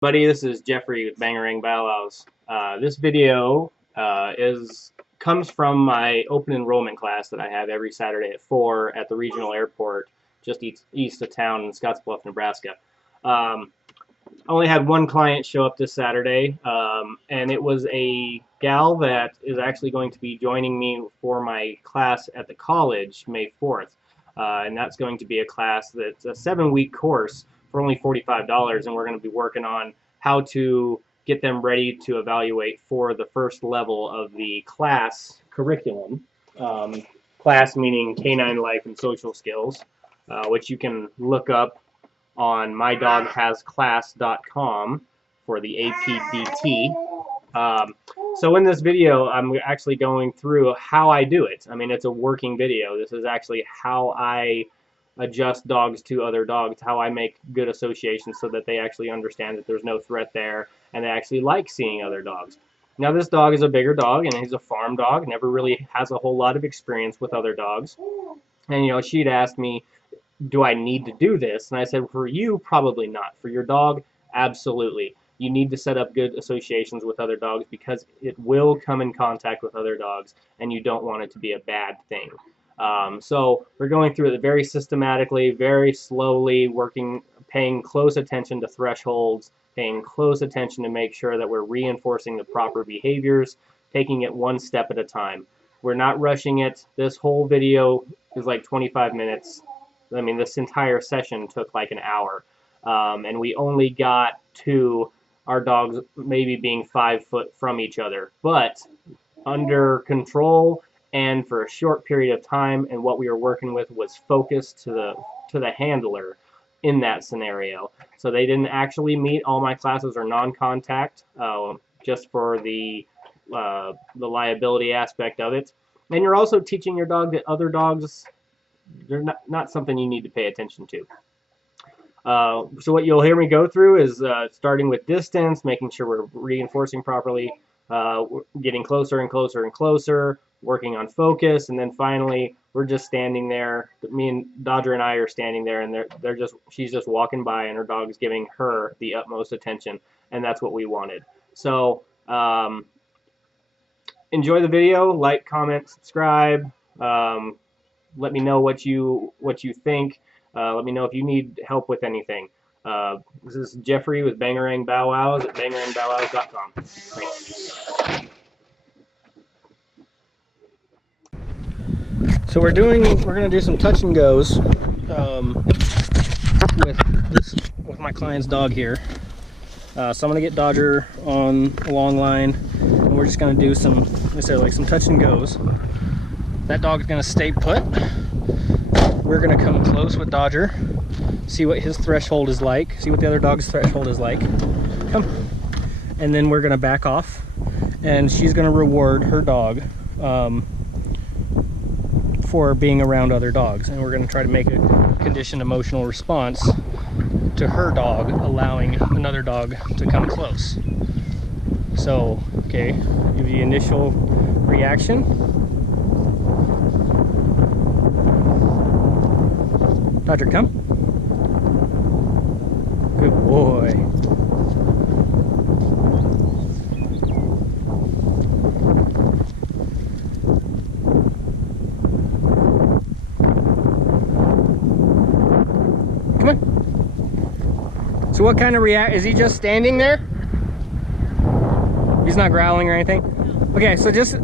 Buddy, this is Jeffrey with Bangarang Bow Wows. This video comes from my open enrollment class that I have every Saturday at 4 at the regional airport just east of town in Scottsbluff, Nebraska. I only had one client show up this Saturday, and it was a gal that is actually going to be joining me for my class at the college May 4th. And that's going to be a class that's a 7-week course for only $45, and we're going to be working on how to get them ready to evaluate for the first level of the class curriculum. Class meaning canine life and social skills, which you can look up on mydoghasclass.com for the APDT. So in this video, I'm actually going through how I do it. I mean, it's a working video. This is actually how I adjust dogs to other dogs, how I make good associations so that they actually understand that there's no threat there and they actually like seeing other dogs. Now, this dog is a bigger dog and he's a farm dog, never really has a whole lot of experience with other dogs. And, you know, she'd asked me, do I need to do this? And I said, for you, probably not. For your dog, absolutely. You need to set up good associations with other dogs because it will come in contact with other dogs and you don't want it to be a bad thing. So we're going through it very systematically, very slowly, paying close attention to thresholds, paying close attention to make sure that we're reinforcing the proper behaviors, taking it one step at a time. We're not rushing it. This whole video is like 25 minutes. I mean, this entire session took like an hour, and we only got to our dogs maybe being 5 foot from each other, but under control and for a short period of time. And what we were working with was focus to the handler in that scenario. So they didn't actually meet. All my classes are non-contact, just for the liability aspect of it. And you're also teaching your dog that other dogs, they're not something you need to pay attention to. So what you'll hear me go through is starting with distance, making sure we're reinforcing properly, getting closer and closer and closer, working on focus, and then finally we're just standing there. Me and Dodger and I are standing there, and she's just walking by, and her dog is giving her the utmost attention, and that's what we wanted. So enjoy the video, like, comment, subscribe. Let me know what you think. Let me know if you need help with anything. This is Jeffrey with Bangarang Bow Wows at bangarangbowwows.com. Thanks. So we're gonna do some touch and goes with my client's dog here. So I'm gonna get Dodger on a long line, and we're just gonna do some touch and goes. That dog's gonna stay put. We're gonna come close with Dodger, see what his threshold is like, see what the other dog's threshold is like. Come. And then we're gonna back off, and she's gonna reward her dog for being around other dogs. And we're gonna try to make a conditioned emotional response to her dog allowing another dog to come close. So, okay, give the initial reaction. Dodger, come. Good boy. Come on. So what kind of is he just standing there? He's not growling or anything? Okay, so this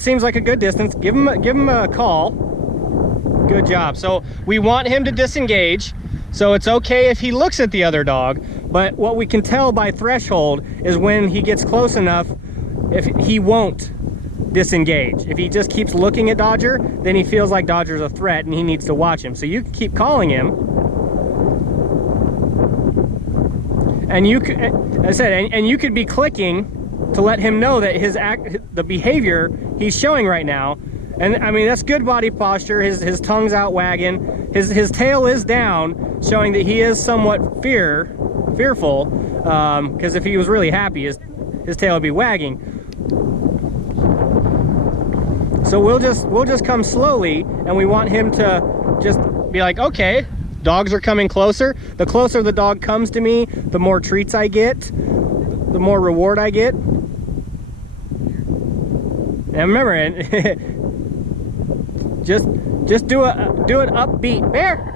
seems like a good distance. Give him a call. Good job. So we want him to disengage. So it's okay if he looks at the other dog, but what we can tell by threshold is when he gets close enough, if he won't disengage. If he just keeps looking at Dodger, then he feels like Dodger's a threat and he needs to watch him. So you keep calling him. And you could, as I said, and you could be clicking to let him know that the behavior he's showing right now. And I mean, that's good body posture. His tongue's out wagging. His tail is down, showing that he is somewhat fearful. Because if he was really happy, his tail would be wagging. So we'll just come slowly, and we want him to just be like, okay, dogs are coming closer. The closer the dog comes to me, the more treats I get, the more reward I get. And remember, just do it upbeat. Bear.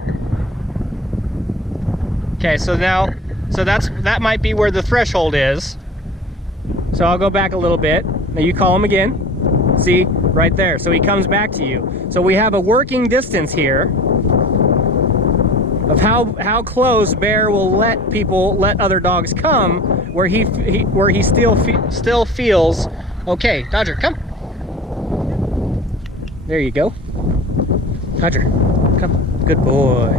Okay, so that might be where the threshold is. So I'll go back a little bit. Now you call him again. See, right there. So he comes back to you. So we have a working distance here of how close Bear will let other dogs come, where he still feels okay. Dodger, come. There you go. Dodger, come. Good boy.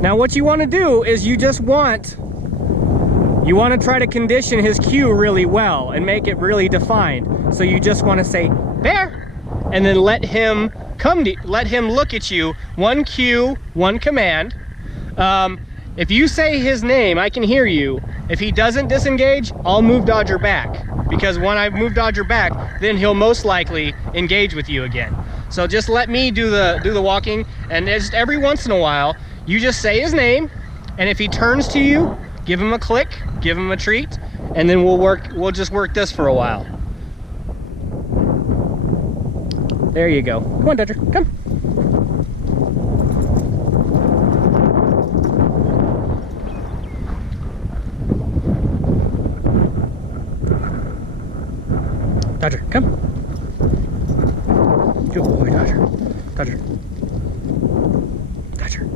Now what you want to do is you want to try to condition his cue really well and make it really defined. So you just want to say, Bear, and then let him look at you. One cue, one command. If you say his name, I can hear you. If he doesn't disengage, I'll move Dodger back. Because when I move Dodger back, then he'll most likely engage with you again. So just let me do the walking, and just every once in a while, you just say his name, and if he turns to you, give him a click, give him a treat, and then we'll just work this for a while. There you go. Come on, Dodger, come. Dodger, come. Good boy, Dodger. Dodger. Dodger.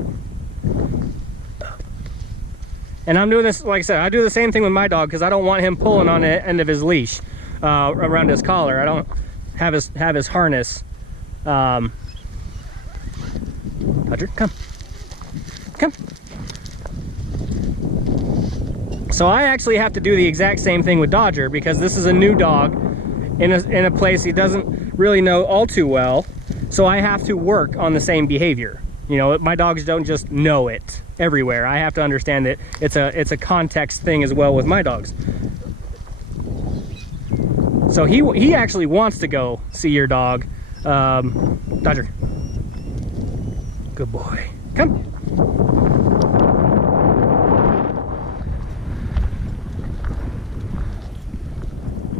And I'm doing this, like I said, I do the same thing with my dog because I don't want him pulling on the end of his leash around his collar. I don't have his harness. Dodger, come. Come. So I actually have to do the exact same thing with Dodger because this is a new dog in a place he doesn't really know all too well. So I have to work on the same behavior. You know, my dogs don't just know it everywhere. I have to understand that it's a context thing as well with my dogs. So he actually wants to go see your dog. Dodger. Good boy. Come.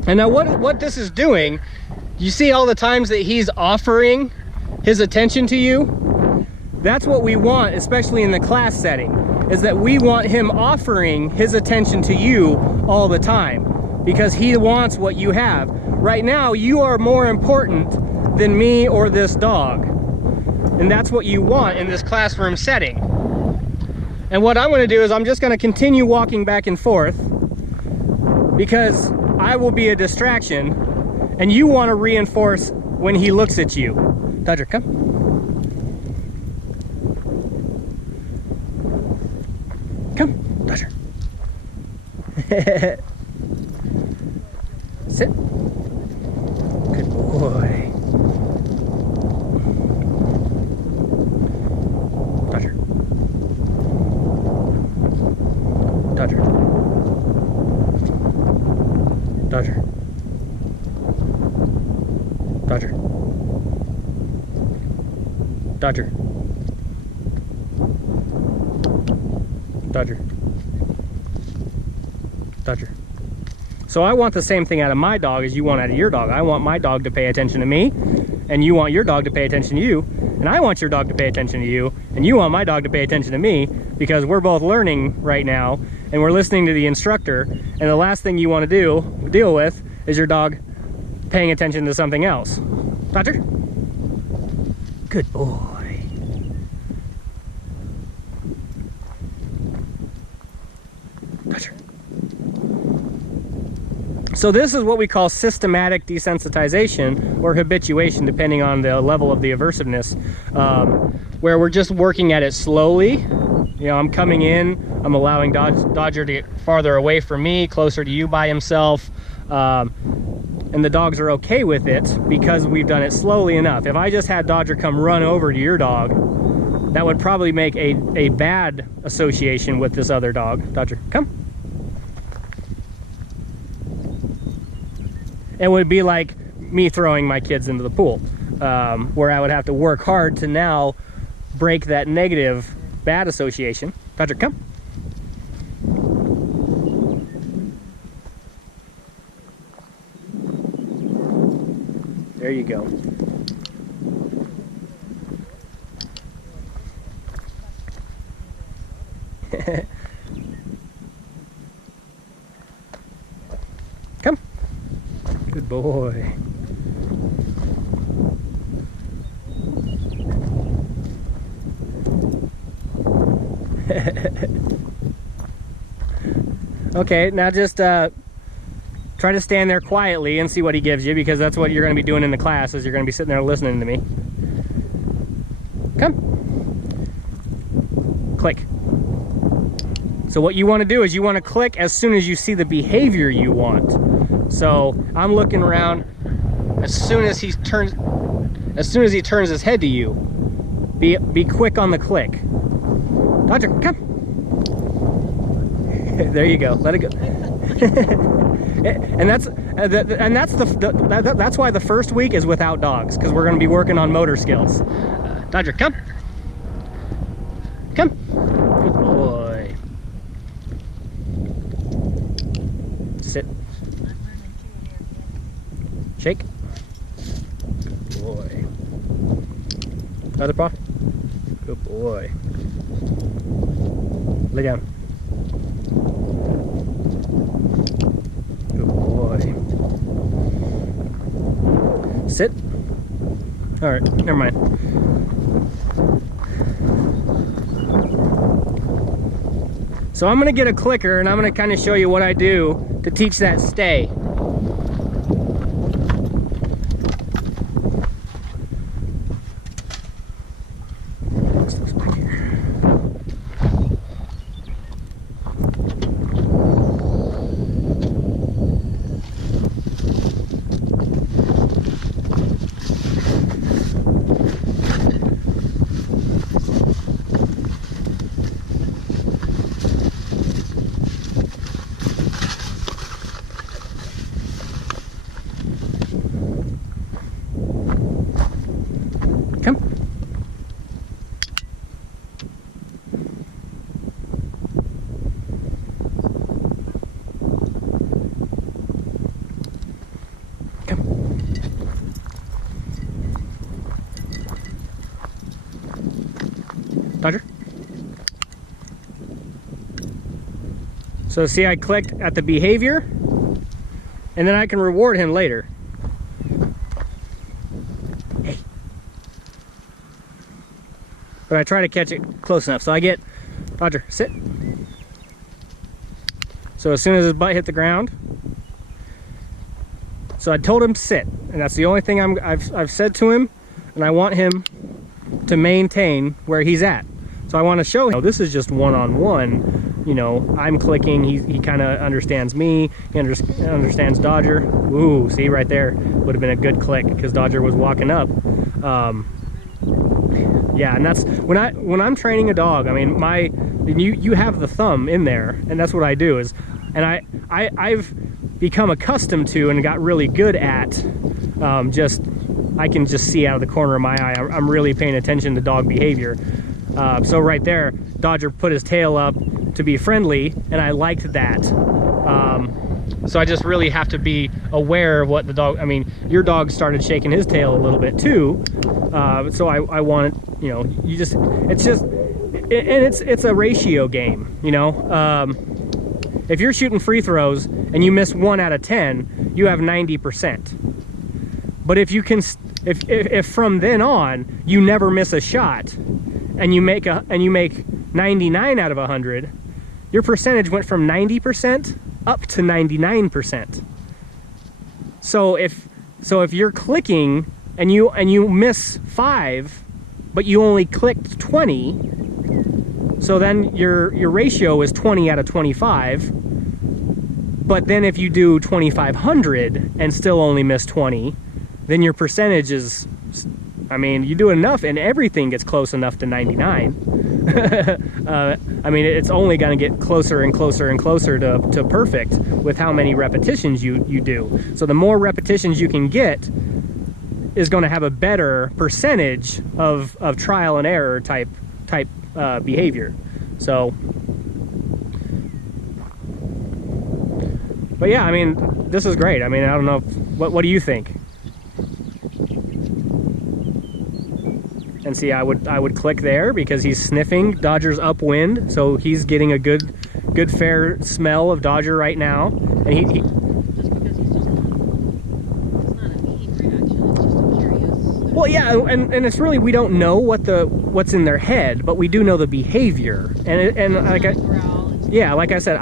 And now what this is doing, you see all the times that he's offering his attention to you? That's what we want, especially in the class setting, is that we want him offering his attention to you all the time because he wants what you have. Right now, you are more important than me or this dog. And that's what you want in this classroom setting. And what I'm going to do is I'm just going to continue walking back and forth because I will be a distraction and you want to reinforce when he looks at you. Dodger, come. Come, Dodger. Sit. Good boy. Dodger. Dodger. Dodger. Dodger. Dodger. Dodger. Dodger. So I want the same thing out of my dog as you want out of your dog. I want my dog to pay attention to me, and you want your dog to pay attention to you, and I want your dog to pay attention to you, and you want my dog to pay attention to me, because we're both learning right now, and we're listening to the instructor, and the last thing you want to deal with is your dog paying attention to something else. Dodger? Good boy. Dodger. So this is what we call systematic desensitization or habituation, depending on the level of the aversiveness, where we're just working at it slowly. You know, I'm coming in, I'm allowing Dodger to get farther away from me, closer to you by himself, and the dogs are okay with it because we've done it slowly enough. If I just had Dodger come run over to your dog, that would probably make a bad association with this other dog. Dodger, come. It would be like me throwing my kids into the pool. where I would have to work hard to now break that negative bad association. Dodger, come. There you go. Come. Good boy. Okay, now just try to stand there quietly and see what he gives you, because that's what you're going to be doing in the class, is you're going to be sitting there listening to me. Come. Click. So what you want to do is you want to click as soon as you see the behavior you want. So I'm looking around. As soon as he turns his head to you, be quick on the click. Dodger, come. There you go. Let it go. And that's why the first week is without dogs, because we're going to be working on motor skills. Dodger, come. Come. Good boy. Sit. Shake. Good boy. Other paw. Good boy. Lay down. Good boy. Sit. All right, never mind. So I'm gonna get a clicker and I'm gonna kind of show you what I do to teach that stay. Dodger. So see, I clicked at the behavior, and then I can reward him later. Hey. But I try to catch it close enough. So I get, Dodger, sit. So as soon as his butt hit the ground, so I told him to sit, and that's the only thing I've said to him, and I want him to maintain where he's at. So I want to show him, this is just one-on-one, you know, I'm clicking, he kind of understands me, he understands Dodger. Ooh, see right there, would have been a good click because Dodger was walking up. Yeah, and that's, when I'm training a dog, I mean, you have the thumb in there, and that's what I do is, and I've become accustomed to and got really good at I can just see out of the corner of my eye. I'm really paying attention to dog behavior. So right there, Dodger put his tail up to be friendly, and I liked that. So I just really have to be aware of what the dog, I mean, your dog started shaking his tail a little bit too. So I want, you know, it's a ratio game, you know. If you're shooting free throws and you miss 1 out of 10, you have 90%. But if you can, if from then on you never miss a shot, and you make 99 out of 100, your percentage went from 90% up to 99%. So if you're clicking and you miss 5, but you only clicked 20, so then your ratio is 20 out of 25. But then if you do 2,500 and still only miss 20, then your percentage is, I mean, you do enough and everything gets close enough to 99. I mean, it's only going to get closer and closer and closer to perfect with how many repetitions you do. So the more repetitions you can get is going to have a better percentage of trial and error type behavior. So, but yeah, I mean, this is great. I mean, I don't know, what do you think? And see, I would click there because he's sniffing Dodger's upwind, so he's getting a good fair smell of Dodger right now. And he just because he's just, it's not a mean reaction, it's just a curious. well, yeah, and it's really, we don't know what's in their head, but we do know the behavior. And like yeah, like I said,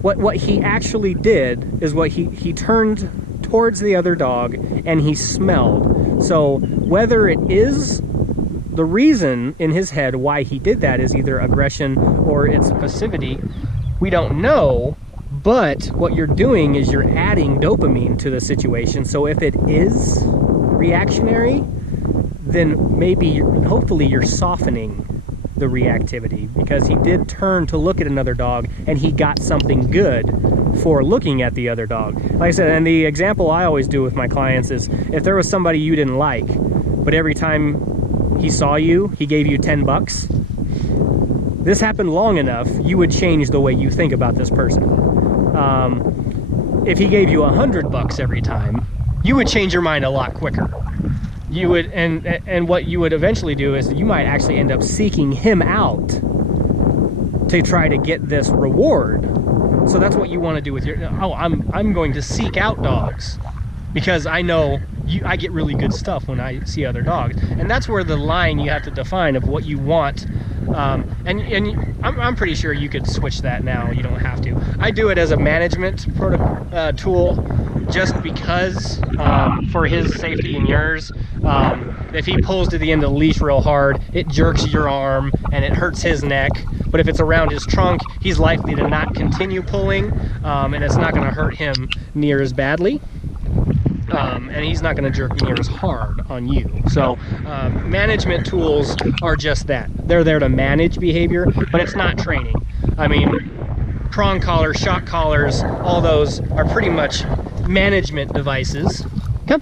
what he actually did is he turned towards the other dog and he smelled. So whether it is the reason in his head why he did that is either aggression or it's passivity, we don't know. But what you're doing is you're adding dopamine to the situation. So if it is reactionary, then maybe, hopefully, you're softening the reactivity, because he did turn to look at another dog and he got something good for looking at the other dog. Like I said, and the example I always do with my clients is, if there was somebody you didn't like, but every time he saw you, he gave you 10 bucks, this happened long enough, you would change the way you think about this person. If he gave you 100 bucks every time, you would change your mind a lot quicker. You would, and what you would eventually do is you might actually end up seeking him out to try to get this reward. So that's what you want to do with your, oh, I'm going to seek out dogs because I know I get really good stuff when I see other dogs. And that's where the line you have to define of what you want. And I'm pretty sure you could switch that now. You don't have to. I do it as a management tool just because, for his safety and yours. If he pulls to the end of the leash real hard, it jerks your arm and it hurts his neck. But if it's around his trunk, he's likely to not continue pulling, and it's not going to hurt him near as badly. And he's not going to jerk near as hard on you. So management tools are just that. They're there to manage behavior, but it's not training. I mean, prong collars, shock collars, all those are pretty much management devices. Come.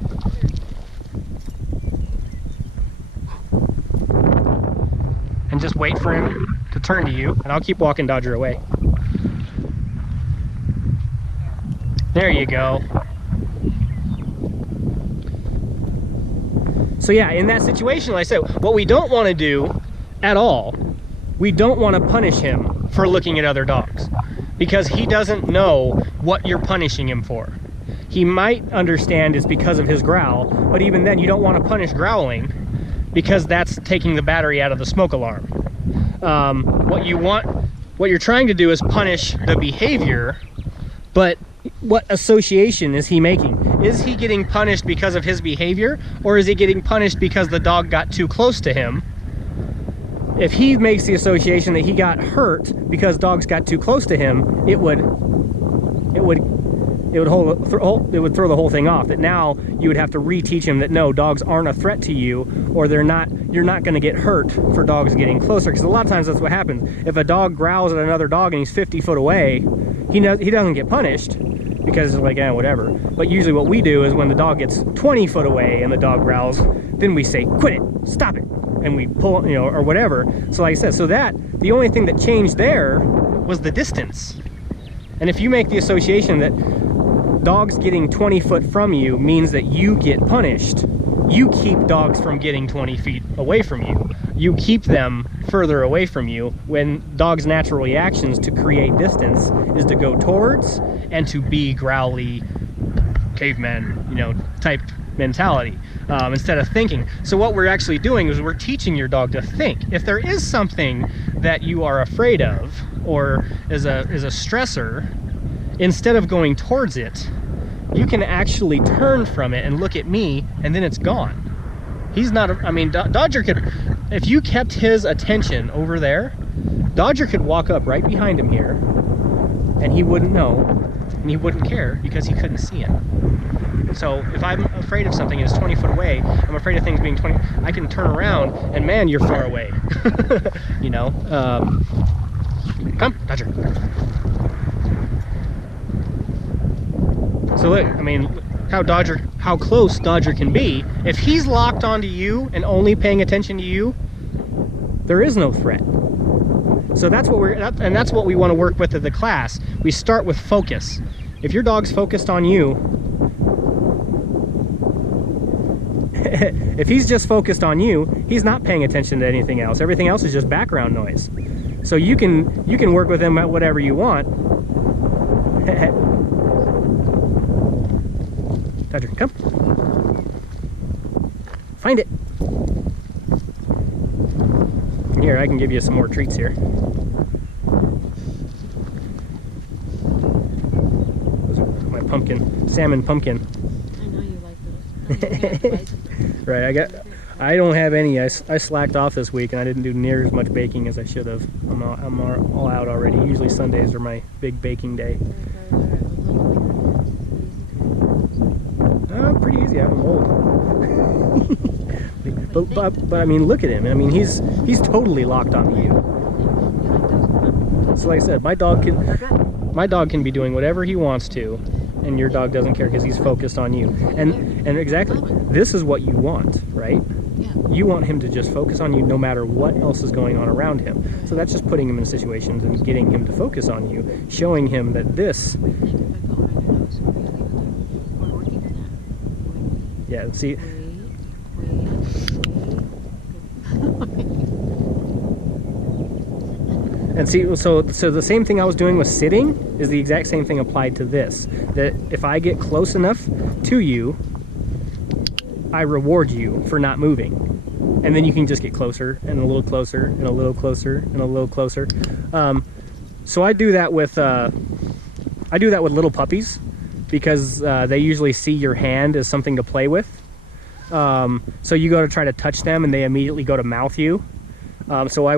And just wait for him to turn to you, and I'll keep walking Dodger away. There you go. So yeah, in that situation, like I said, what we don't want to do at all, we don't want to punish him for looking at other dogs, because he doesn't know what you're punishing him for. He might understand it's because of his growl, but even then you don't want to punish growling, because that's taking the battery out of the smoke alarm. What you're trying to do is punish the behavior, but what association is he making? Is he getting punished because of his behavior, or is he getting punished because the dog got too close to him? If he makes the association that he got hurt because dogs got too close to him, it would throw the whole thing off. That now you would have to reteach him that no, dogs aren't a threat to you, or you're not going to get hurt for dogs getting closer. Because a lot of times that's what happens. If a dog growls at another dog and he's 50 foot away, he doesn't get punished, because it's like, whatever. But usually what we do is when the dog gets 20 foot away and the dog growls, then we say, quit it, stop it, and we pull, or whatever. So like I said, so that the only thing that changed there was the distance. And if you make the association that dogs getting 20 foot from you means that you get punished, you keep dogs from getting 20 feet away from you. You keep them further away from you, when dogs' natural reactions to create distance is to go towards and to be growly caveman, type mentality, instead of thinking. So what we're actually doing is we're teaching your dog to think. If there is something that you are afraid of or is a stressor, instead of going towards it, you can actually turn from it and look at me, and then it's gone. He's not, Dodger could, if you kept his attention over there, Dodger could walk up right behind him here, and he wouldn't know, and he wouldn't care, because he couldn't see it. So if I'm afraid of something and it's 20 foot away, I'm afraid of things being 20, I can turn around, and man, you're far away. Come, Dodger. So look, how close Dodger can be. If he's locked onto you and only paying attention to you, there is no threat. So that's what we want to work with at the class. We start with focus. If your dog's focused on you, if he's just focused on you, he's not paying attention to anything else. Everything else is just background noise. So you can work with him at whatever you want. Dodger, come. Find it. Here, I can give you some more treats here. Those are my pumpkin, salmon pumpkin. I know you like those. Right, I don't have any. I slacked off this week and I didn't do near as much baking as I should have. I'm all out already. Usually Sundays are my big baking day. Pretty easy. I have him old. but I mean, look at him. I mean, he's totally locked on you. So like I said, my dog can be doing whatever he wants to, and your dog doesn't care because he's focused on you. And exactly, this is what you want, right? Yeah. You want him to just focus on you no matter what else is going on around him. So that's just putting him in situations and getting him to focus on you, showing him that this. Yeah, see. And see, so the same thing I was doing with sitting is the exact same thing applied to this. That if I get close enough to you, I reward you for not moving. And then you can just get closer and a little closer and a little closer and a little closer. So I do that with little puppies because they usually see your hand as something to play with. So you go to try to touch them and they immediately go to mouth you. So I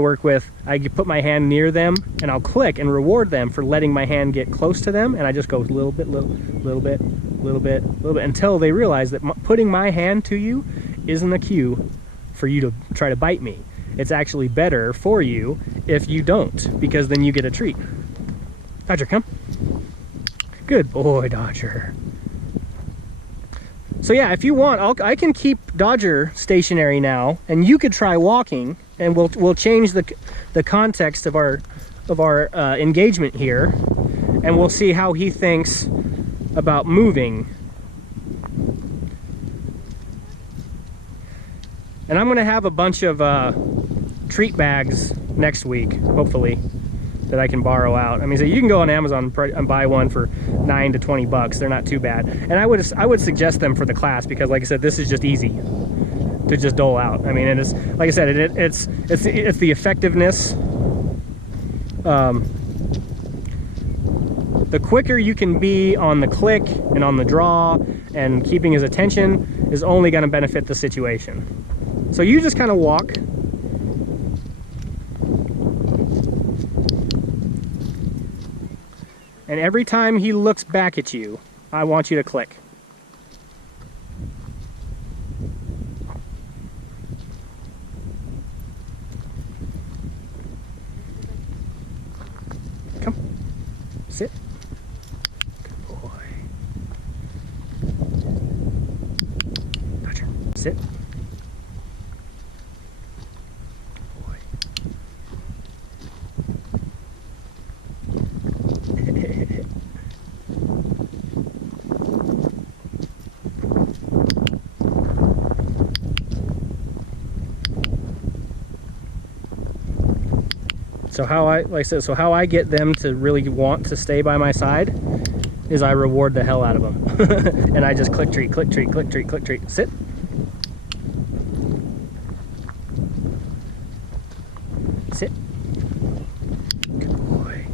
put my hand near them and I'll click and reward them for letting my hand get close to them, and I just go little bit, little bit, until they realize that putting my hand to you isn't a cue for you to try to bite me. It's actually better for you if you don't, because then you get a treat. Dodger, come. Good boy, Dodger. So yeah, if you want, I can keep Dodger stationary now, and you could try walking, and we'll change the context of our engagement here, and we'll see how he thinks about moving. And I'm going to have a bunch of treat bags next week, hopefully, that I can borrow out. I mean, so you can go on Amazon and buy one for $9 to $20. They're not too bad. And I would suggest them for the class because, like I said, this is just easy to just dole out. I mean, it is, like I said, it's the effectiveness. The quicker you can be on the click and on the draw and keeping his attention is only going to benefit the situation. So you just kind of walk. And every time he looks back at you, I want you to click. Come. Sit. Good boy. Dodger. Sit. So how I get them to really want to stay by my side is I reward the hell out of them. And I just click treat, click treat, click treat, click treat. Sit. Sit. Good boy.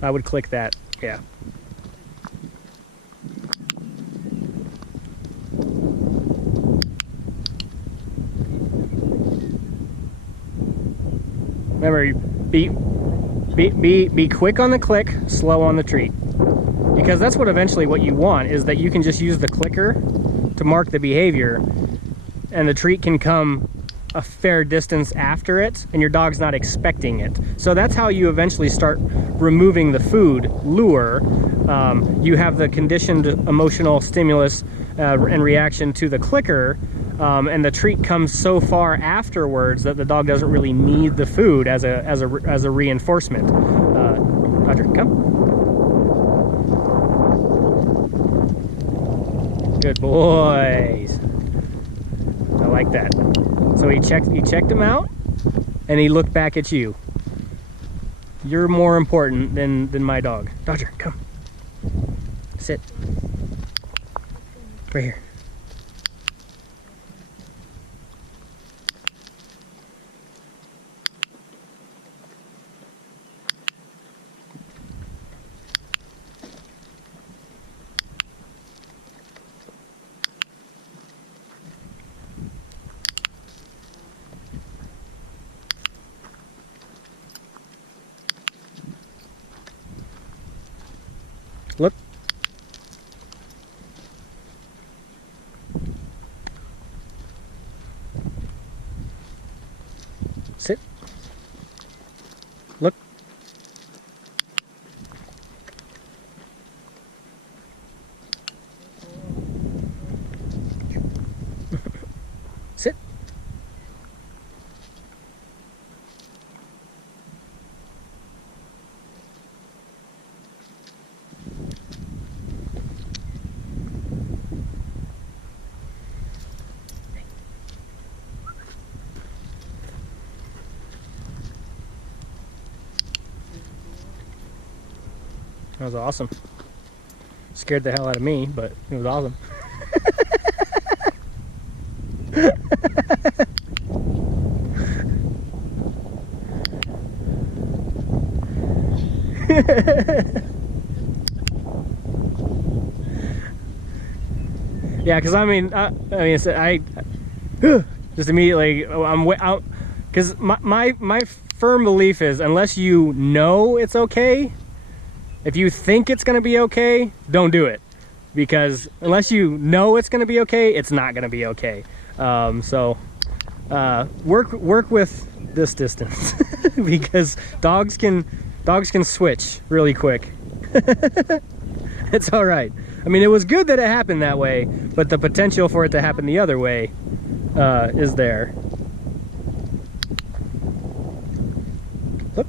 I would click that, yeah. Remember, be quick on the click, slow on the treat. You because that's what eventually what you want, is that you can just use the clicker to mark the behavior, and the treat can come a fair distance after it, and your dog's not expecting it. So that's how you eventually start removing the food lure. You have the conditioned emotional stimulus and reaction to the clicker, and the treat comes so far afterwards that the dog doesn't really need the food as a reinforcement. Roger, come. Good boys. I like that. So he checked him out, and he looked back at you. You're more important than my dog. Dodger, come. Sit. Right here. Look. Sit. Look. Sit. That was awesome. Scared the hell out of me, but it was awesome. Yeah, because I just immediately I'm out, because my firm belief is, unless you know it's okay, if you think it's going to be okay, don't do it, because unless you know it's going to be okay, it's not going to be okay. So work with this distance because dogs can switch really quick. It's all right. I mean, it was good that it happened that way, but the potential for it to happen the other way is there.